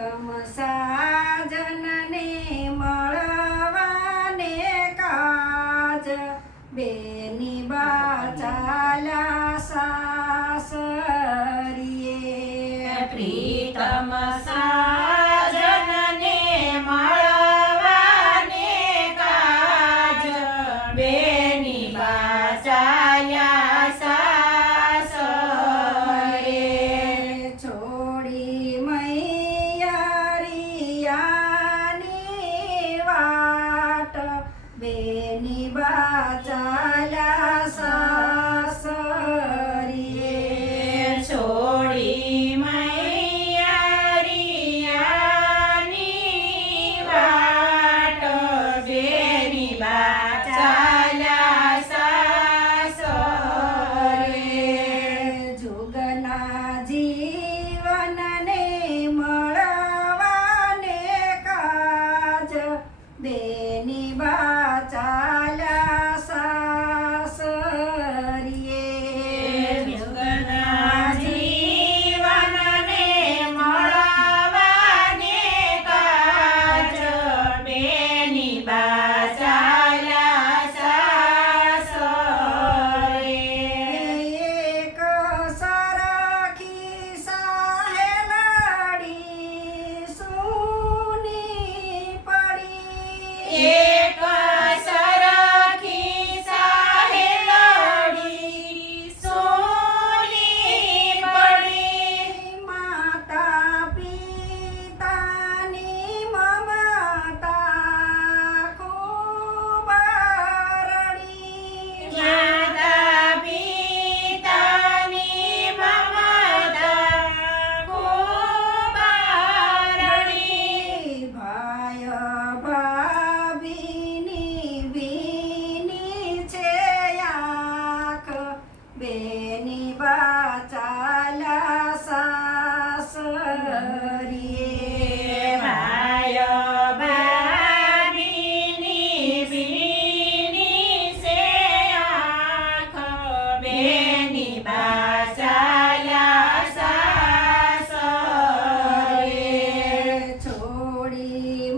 તમ સાજનને મળવાને કાજ બેની બા ચાલ્યા સાસરીએ પ્રીતમ સાજનને મળવાને કાજ બેની બા ચાલ્યા સાસરે છોડી મૈયારિયાની વાટ બેની બા ચાલ્યા સાસરીએ છોડી મૈયારિયાની વાટ બેની બા ચાલ્યા સાસરે જુગના જીવનને મળવાને કાજ બેની બા ચાલ્યા સાસરીએ જુગના જીવનને મળવાને કાજ બેની બા ચાલ્યા સાસરે એક સરખી સાહેલડી સૂની પડી એક સરખી સાહેલડી સોની પડી માતા પિતાની મમતા ખૂબ રડી માતા પિતાની મમતા ખૂબ રડી ભાઈ ભાભીની ભીની છે આંખ બેની બા ચાલ્યા સાસરીએ ભાય ભાભીની ભીની છે આંખ બેની બા ચાલ્યા સાસરે છોડી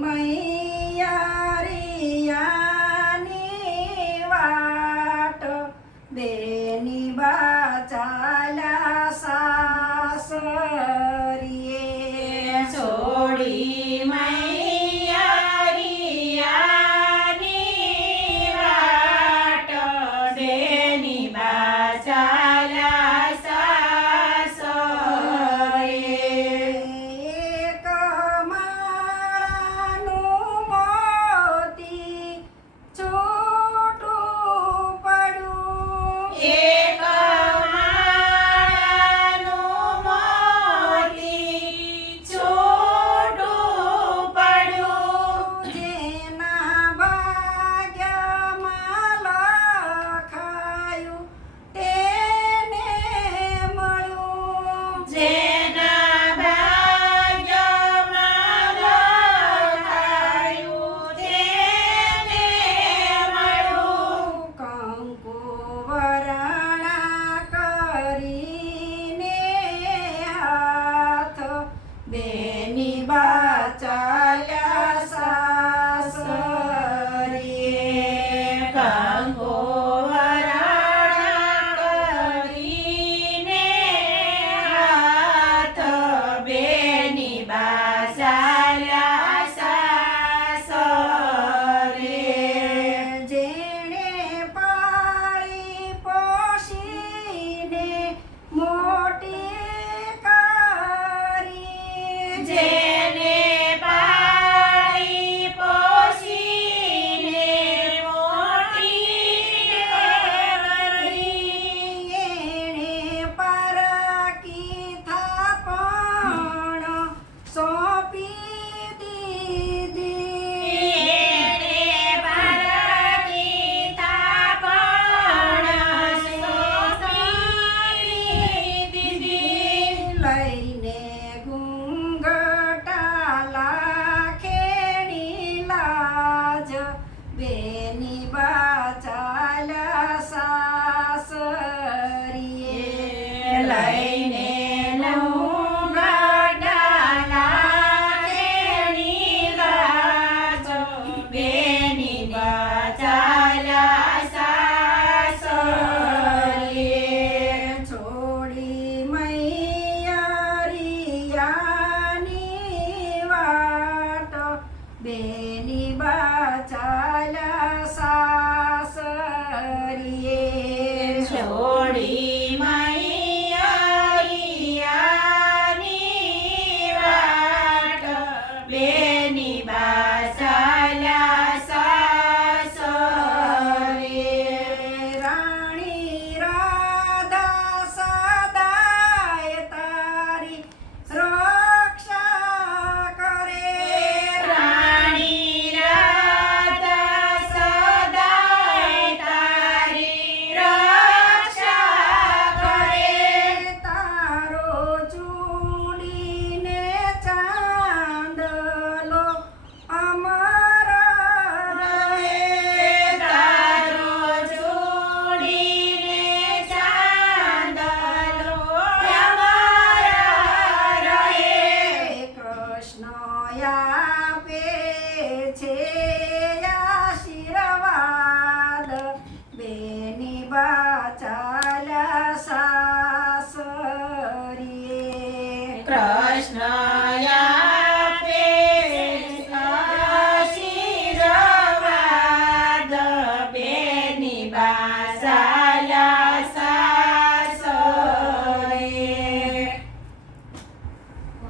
મૈયારિયાની વાટ બેની બા ચાલ્યા સાસરીએ છોડી મૈયારિયાની વાટ બેની બા ચાલ્યા સાસરે એક માળાનું મોતી છૂટું પડ્યું એક માળાનું મોતી છૂટું પડ્યું જેના ભાગ્યમાં લખાયું તેને મળ્યું જેના ભાગ્યમાં લખાયું તેને મળ્યું કંકુ વરણા કરીને હાથ બેની બા ચાલ્યા સાસરીએ કંકુ વરણા કરીને હાથ બેની બા ચાલ્યા સાસરે જેણે પાળી પોષીને મોટી કરી બે